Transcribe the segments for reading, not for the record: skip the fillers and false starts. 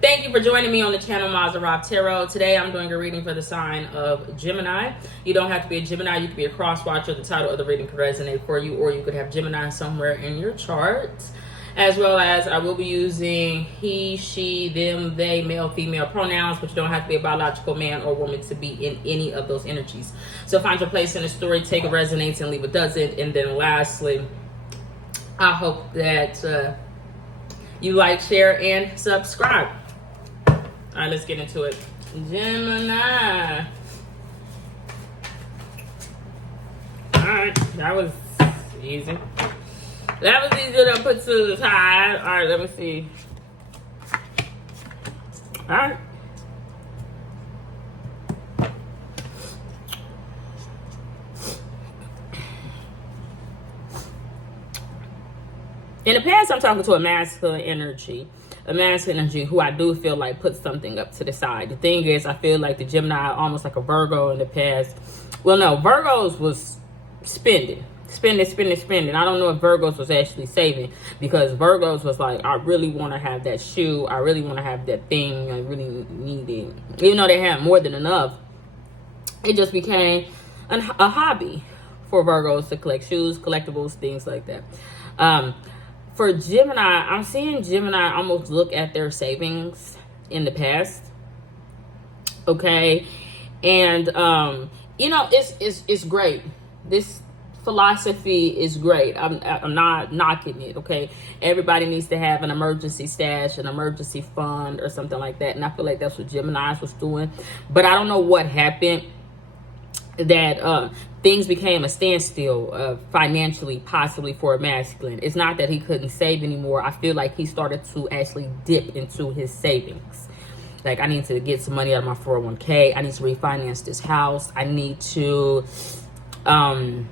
Thank you for joining me on the channel Maserati Tarot. Today I'm doing a reading for the sign of Gemini. You don't have to be a Gemini. You could be a cross watcher. The title of the reading could resonate for you, or you could have Gemini somewhere in your chart. As well as I will be using he, she, them, they, male, female pronouns, but you don't have to be a biological man or woman to be in any of those energies. So find your place in the story, take what resonates and leave what doesn't. And then lastly, I hope that you like, share, and subscribe. All right, let's get into it. Gemini. All right, that was easy. That was easy to put to the side. All right, let me see. All right. In the past, I'm talking to a masculine energy. A masculine energy who I do feel like puts something up to the side. The thing is, I feel like the Gemini, almost like a Virgo in the past. Well, no, Virgos was spending. I don't know if Virgos was actually saving, because Virgos was like, I really want to have that shoe. I really want to have that thing. I really need it. Even though they had more than enough, it just became a hobby for Virgos to collect shoes, collectibles, things like that. For Gemini, I'm seeing Gemini almost look at their savings in the past. Okay. And, you know, it's great. This philosophy is great. I'm not knocking it. Okay. Everybody needs to have an emergency stash, an emergency fund or something like that. And I feel like that's what Gemini was doing. But I don't know what happened that things became a standstill financially, possibly for a masculine. It's not that he couldn't save anymore. I feel like he started to actually dip into his savings. Like, I need to get some money out of my 401k. I need to refinance this house. I need to. The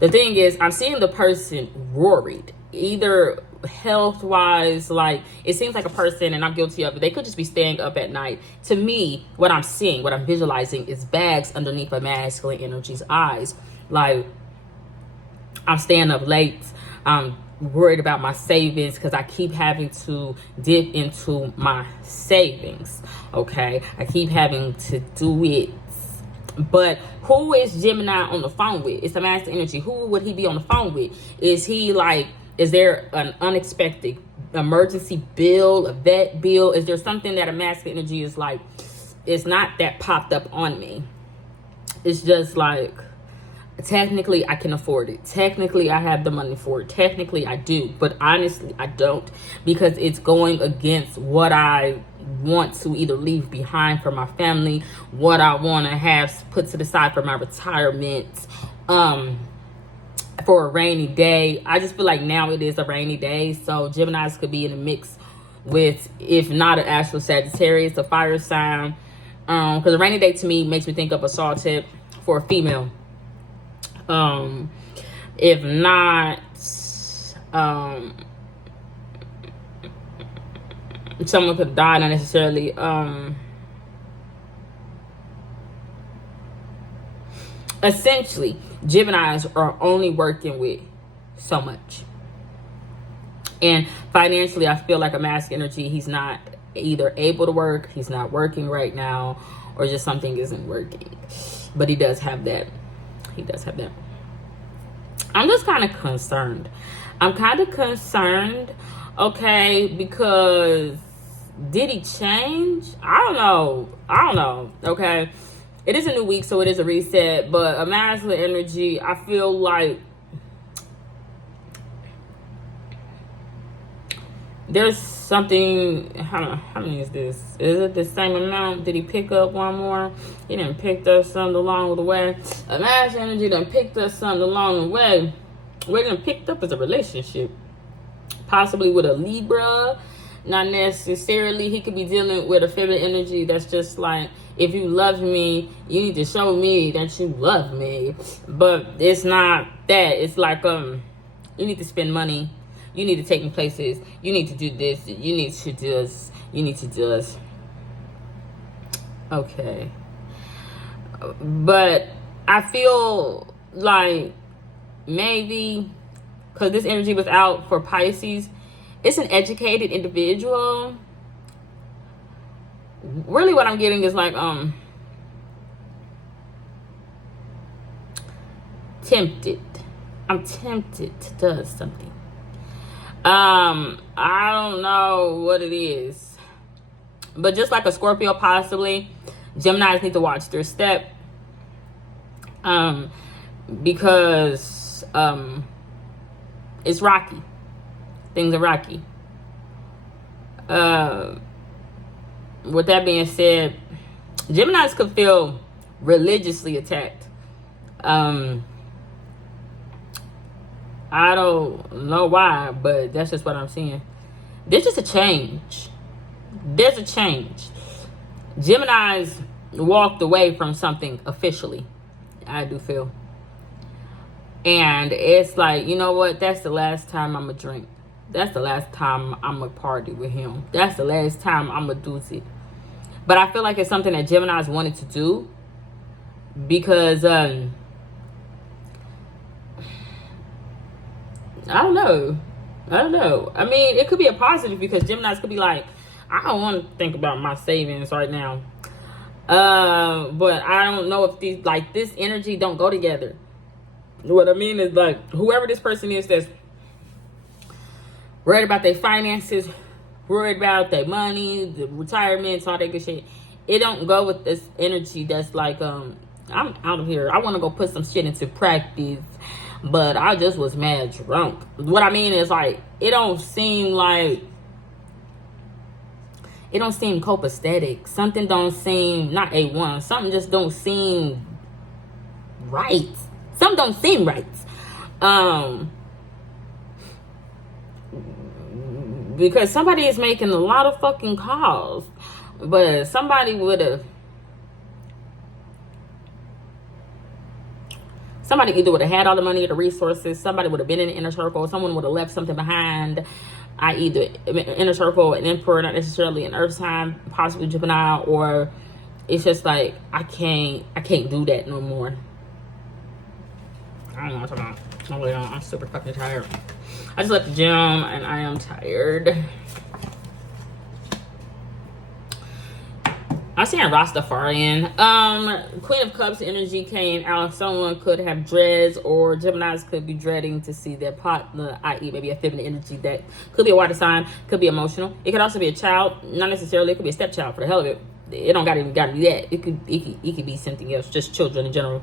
thing is, I'm seeing the person worried, either health-wise, like, it seems like a person, and I'm guilty of it, they could just be staying up at night. To me, what I'm seeing, what I'm visualizing is bags underneath a masculine energy's eyes. Like, I'm staying up late. I'm worried about my savings because I keep having to dip into my savings. Okay, I keep having to do it. But who is Gemini on the phone with? It's a masculine energy. Who would he be on the phone with? Is he like, is there an unexpected emergency bill, a vet bill? Is there something that a masculine energy is like, it's not that popped up on me? It's just like, technically I can afford it. Technically I have the money for it. Technically I do. But honestly I don't, because it's going against what I want to either leave behind for my family, what I want to have put to the side for my retirement, for a rainy day. I just feel like now it is a rainy day, so Geminis could be in a mix with, if not an actual Sagittarius, a fire sign, because a rainy day to me makes me think of a saw tip for a female. If not, someone could die, not necessarily. Essentially, Geminis are only working with so much. And financially, I feel like a masculine energy, he's not either able to work, he's not working right now, or just something isn't working. But he does have that. He does have that. I'm just kind of concerned. Okay, because did he change? I don't know. Okay, it is a new week, so it is a reset. But a masculine energy, I feel like there's something. How many is this? Is it the same amount? Did he pick up one more? He done picked up something along the way. A masculine energy done picked up something along the way. What he done picked up is a relationship, possibly with a Libra. Not necessarily. He could be dealing with a feminine energy that's just like, if you love me, you need to show me that you love me. But it's not that. It's like, you need to spend money. You need to take me places. You need to do this. You need to do this. You need to do this. Okay. But I feel like maybe, because this energy was out for Pisces, it's an educated individual. Really what I'm getting is like tempted. I'm tempted to do something. I don't know what it is. But just like a Scorpio possibly, Geminis need to watch their step. Because it's rocky. Things are rocky. With that being said, Geminis could feel religiously attacked. I don't know why, but that's just what I'm seeing. There's just a change. There's a change. Geminis walked away from something officially, I do feel. And it's like, you know what? That's the last time I'm going to drink. That's the last time I'm going to party with him. That's the last time I'm going to do it. But I feel like it's something that Geminis wanted to do. Because, I don't know. I mean, it could be a positive because Geminis could be like, I don't want to think about my savings right now. But I don't know if these, like, this energy don't go together. What I mean is, like, whoever this person is that's worried about their finances, worried about their money, the retirements, all that good shit, it don't go with this energy that's like, I'm out of here. I want to go put some shit into practice, but I just was mad drunk. What I mean is, like, it don't seem copacetic. Something don't seem, not A1, something just don't seem right. Something don't seem right. Because somebody is making a lot of fucking calls. But somebody either would have had all the money or the resources. Somebody would have been in the inner circle. Someone would have left something behind. I.e. the inner circle, an emperor, not necessarily an earth sign, possibly Gemini, or it's just like, I can't do that no more. I don't know what I'm talking about. I really don't. I'm super fucking tired. I just left the gym and I am tired. I'm seeing Rastafarian. Queen of Cups energy came out. Someone could have dreads, or Geminis could be dreading to see their partner, i.e. maybe a feminine energy that could be a water sign, could be emotional. It could also be a child, not necessarily. It could be a stepchild for the hell of it. It don't gotta be that. It could be something else, just children in general.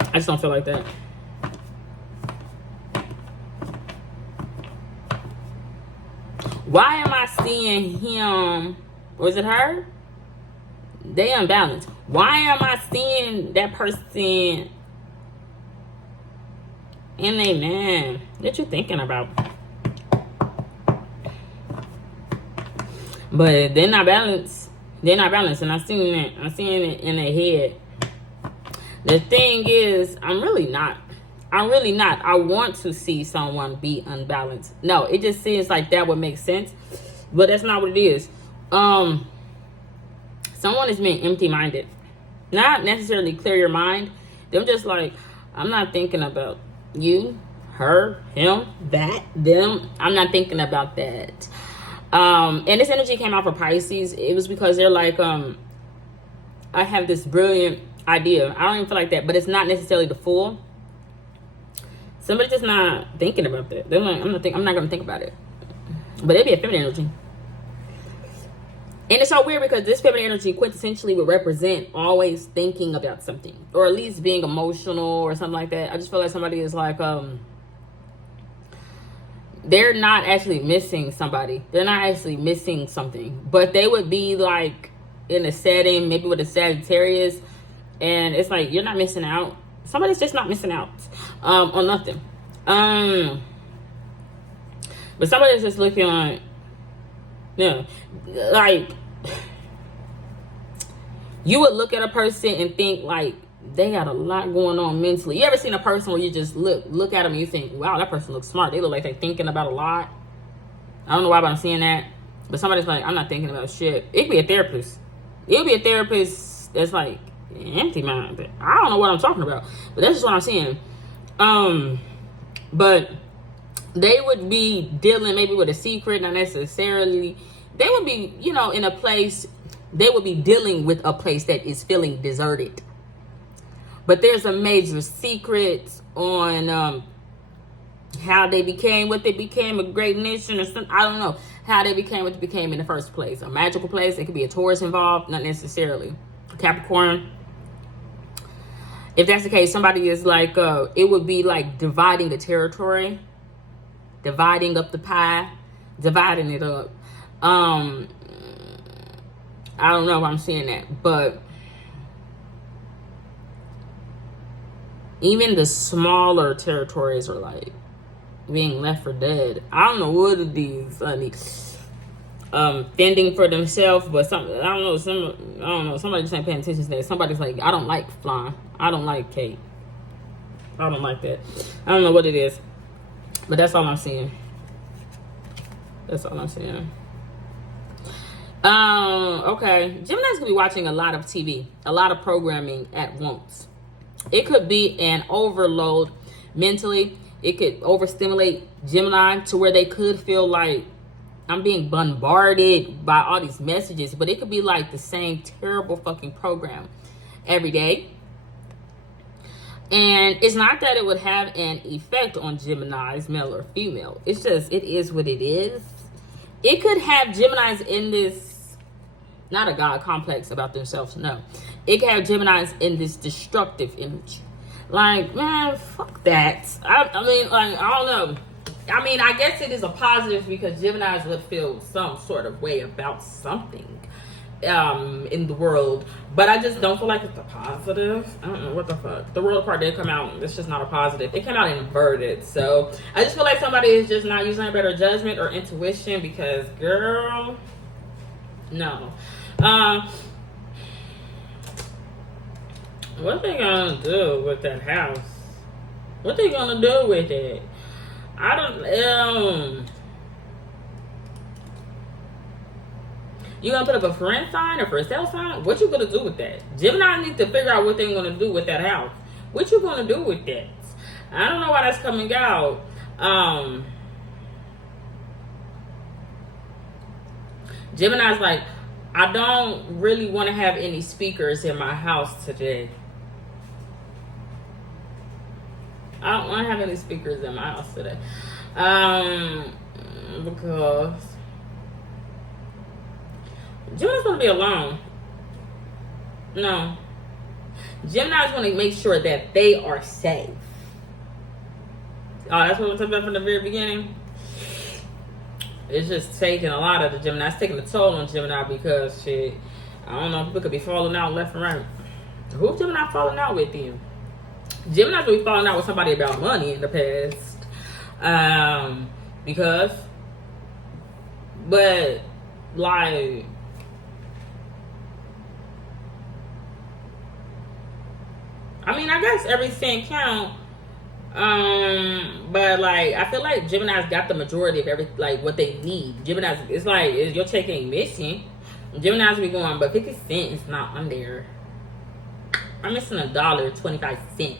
I just don't feel like that. Why am I seeing him? Or is it her? They unbalanced. Why am I seeing that person in a man? What you thinking about? But they're not balanced. They're not balanced, and I'm seeing it. I'm seeing it in their head. The thing is, I'm really not. I want to see someone be unbalanced. No, it just seems like that would make sense, but that's not what it is. Someone is being empty-minded. Not necessarily clear your mind. They're just like, I'm not thinking about you, her, him, that, them. I'm not thinking about that. And this energy came out for Pisces. It was because they're like, I have this brilliant idea. I don't even feel like that, but it's not necessarily the full. Somebody's just not thinking about that. They're like, I'm not going to think about it. But it'd be a feminine energy. And it's so weird because this feminine energy quintessentially would represent always thinking about something, or at least being emotional or something like that. I just feel like somebody is like, they're not actually missing somebody. They're not actually missing something, but they would be like in a setting, maybe with a Sagittarius, and it's like, you're not missing out. Somebody's just not missing out on nothing. But somebody's just looking like, yeah, like, you would look at a person and think like they got a lot going on mentally. You ever seen a person where you just look at them and you think, wow, that person looks smart. They look like they're thinking about a lot. I don't know why, but I'm seeing that. But somebody's like, I'm not thinking about shit. It could be a therapist. It could be a therapist that's like empty mind. But I don't know what I'm talking about. But that's just what I'm seeing. But They would be dealing maybe with a secret, not necessarily. They would be, you know, in a place, they would be dealing with a place that is feeling deserted. But there's a major secret on how they became what they became, a great nation or something. I don't know how they became what they became in the first place. A magical place. It could be a Taurus involved, not necessarily. Capricorn. If that's the case, somebody is like, it would be like dividing the territory, dividing up the pie, dividing it up. I don't know if I'm seeing that, but even the smaller territories are like being left for dead. I don't know what it is, honey. Fending for themselves, but somebody just ain't paying attention to that. Somebody's like, I don't like flying. I don't like Kate. I don't like that. I don't know what it is, but that's all I'm seeing. That's all I'm seeing. Okay. Gemini's gonna be watching a lot of TV, a lot of programming at once. It could be an overload mentally. It could overstimulate Gemini to where they could feel like I'm being bombarded by all these messages, but it could be like the same terrible fucking program every day. And it's not that it would have an effect on Geminis, male or female. It's just, it is what it is. It could have Geminis in this, not a God complex about themselves, no. It could have Geminis in this destructive energy. Like, man, fuck that. I mean, like, I don't know. I mean, I guess it is a positive because Geminis would feel some sort of way about something in the world. But I just don't feel like it's a positive. I don't know what the fuck. The world card did come out. It's just not a positive. It came out inverted. So I just feel like somebody is just not using their better judgment or intuition because, girl, no. What they gonna do with that house? What they gonna do with it? I don't, you gonna put up a friend sign or for a sale sign? What you gonna do with that? Gemini needs to figure out what they're gonna do with that house. What you gonna do with that? I don't know why that's coming out. Gemini's like, I don't really want to have any speakers in my house today. I don't want to have any speakers in my house today. Because Gemini's going to be alone. No. Gemini's going to make sure that they are safe. Oh, that's what we talked about from the very beginning. It's just taking a lot of the Gemini. It's taking a toll on Gemini because shit, I don't know, people could be falling out left and right. Who's Gemini falling out with you? Gemini's will be falling out with somebody about money in the past. But like, I mean, I guess every cent count. But like, I feel like Gemini's got the majority of every, like, what they need. Gemini's, it's like, your check ain't missing. Gemini's be going, but 50 cents is not on there. I'm missing $1.25.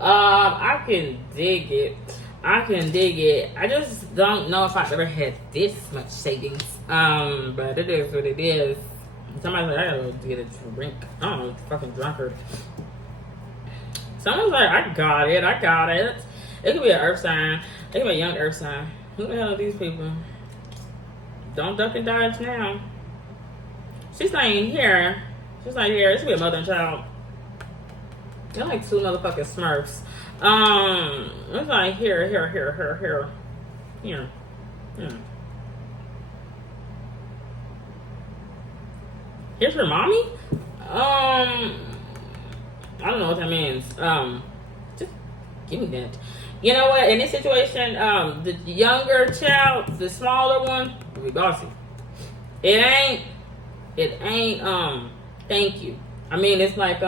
I can dig it. I just don't know if I've ever had this much savings. But it is what it is. Somebody's like, I gotta get a drink. I don't know, fucking drunkard. Someone's like, I got it. It could be an earth sign. It could be a young earth sign. Who the hell are these people? Don't duck and dodge now. She's not even here. She's not here. It should be a mother and child. They're like two motherfucking Smurfs. It's like here. Here's her mommy? I don't know what that means. Just give me that. You know what? In this situation, the younger child, the smaller one, will be bossy. It ain't, thank you. I mean, it's like,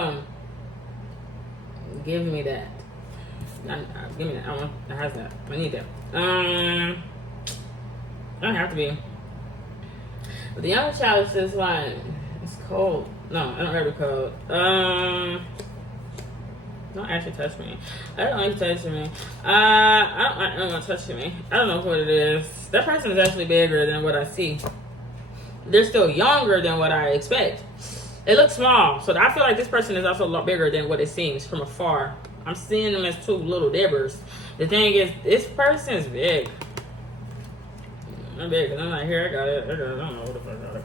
give me that. Give me that. I have that. I need that. I don't have to be. But the younger child is just like, it's cold. No, I don't ever cold. Don't actually touch me. I don't like touching me. I don't want touching me. I don't know what it is. That person is actually bigger than what I see. They're still younger than what I expect. It looks small, so I feel like this person is also a lot bigger than what it seems from afar. I'm seeing them as two little dibbers. The thing is, this person is big. I'm big, because I'm like, here, I got it. I don't know what the fuck I got it.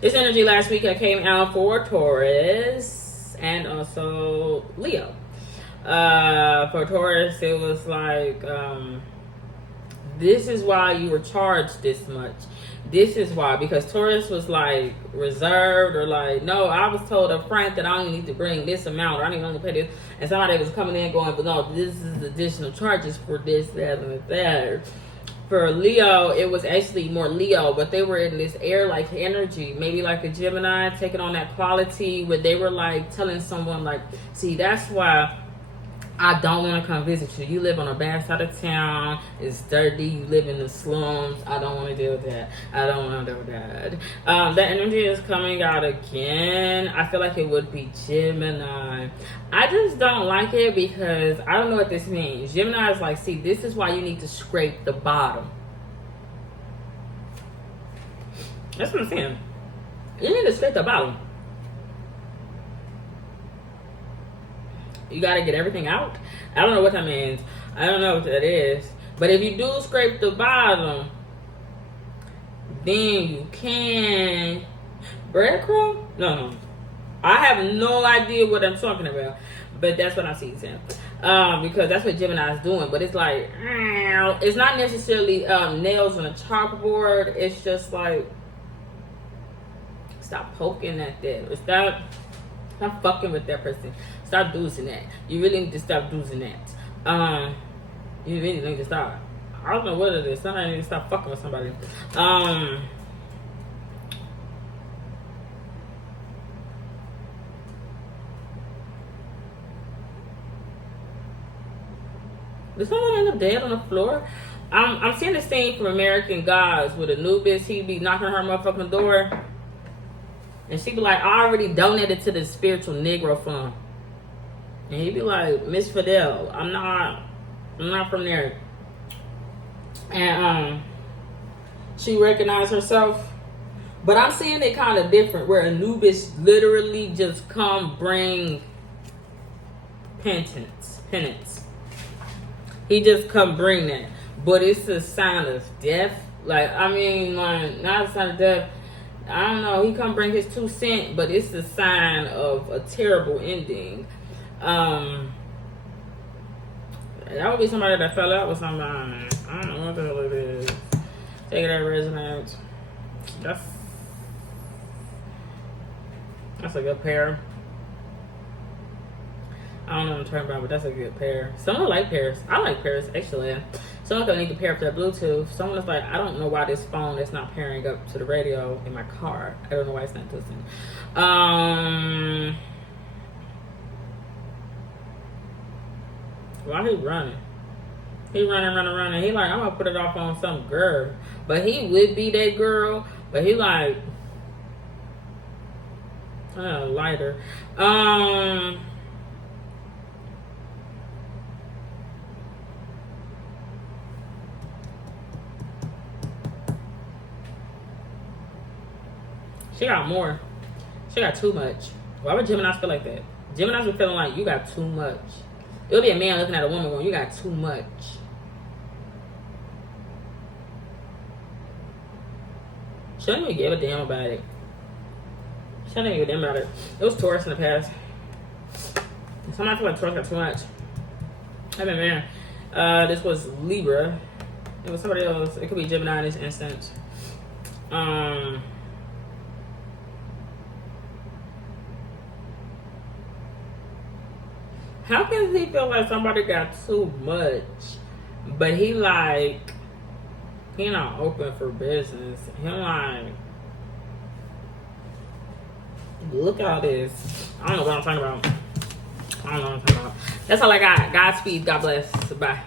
This energy last week I came out for Taurus and also Leo. For Taurus, it was like, this is why you were charged this much. This is why, because Taurus was like reserved, or like, no, I was told up front that I only need to bring this amount, or I need to only pay this, and somebody was coming in going, but no, this is additional charges for this, that, and the third. For Leo, it was actually more Leo, but they were in this air-like energy, maybe like a Gemini, taking on that quality where they were like telling someone like, see, that's why I don't want to come visit you. You live on a bad side of town. It's dirty. You live in the slums. I don't want to deal with that. I don't want to deal with that. That energy is coming out again. I feel like it would be Gemini. I just don't like it because I don't know what this means. Gemini is like, see, this is why you need to scrape the bottom. That's what I'm saying. You need to scrape the bottom. You got to get everything out. I don't know what that means. I don't know what that is. But if you do scrape the bottom, then you can breadcrumb? No. I have no idea what I'm talking about. But that's what I see saying. Because that's what Gemini is doing. But it's like, it's not necessarily nails on a chalkboard. It's just like, stop poking at that. Stop fucking with that person. Stop doing that. You really need to stop doing that. You really need to stop. I don't know what it is. Somebody need to stop fucking with somebody. Did someone end up dead on the floor? I'm seeing this scene from American Gods with Anubis. He be knocking her motherfucking door. And she be like, I already donated to the spiritual Negro fund. And he be like, Miss Fidel, I'm not from there. And she recognized herself. But I'm seeing it kind of different, where Anubis literally just come bring penance. He just come bring that. But it's a sign of death. Like, I mean, like, not a sign of death. I don't know. He come bring his 2 cents, but it's a sign of a terrible ending. That would be somebody that fell out with somebody. I don't know what the hell it is. Take it at resonance. That's a good pair. I don't know what I'm talking about, but that's a good pair. Someone like pairs. I like pairs, actually. Someone could need to pair up their Bluetooth. Someone is like, I don't know why this phone is not pairing up to the radio in my car. I don't know why it's not listening. Why he running? He running. He like, I'm gonna put it off on some girl. But he would be that girl. But he like, lighter. She got more. She got too much. Why would Geminis feel like that? Geminis are feeling like you got too much. It'll be a man looking at a woman going, you got too much. She don't even give a damn about it. She don't even give a damn about it. It was Taurus in the past. Somebody feel like Taurus got too much. I mean, man. This was Libra. It was somebody else. It could be Gemini in this instance. How can he feel like somebody got too much, but he like, he not open for business? He like, look at all this. I don't know what I'm talking about. That's all I got. Godspeed. God bless. Bye.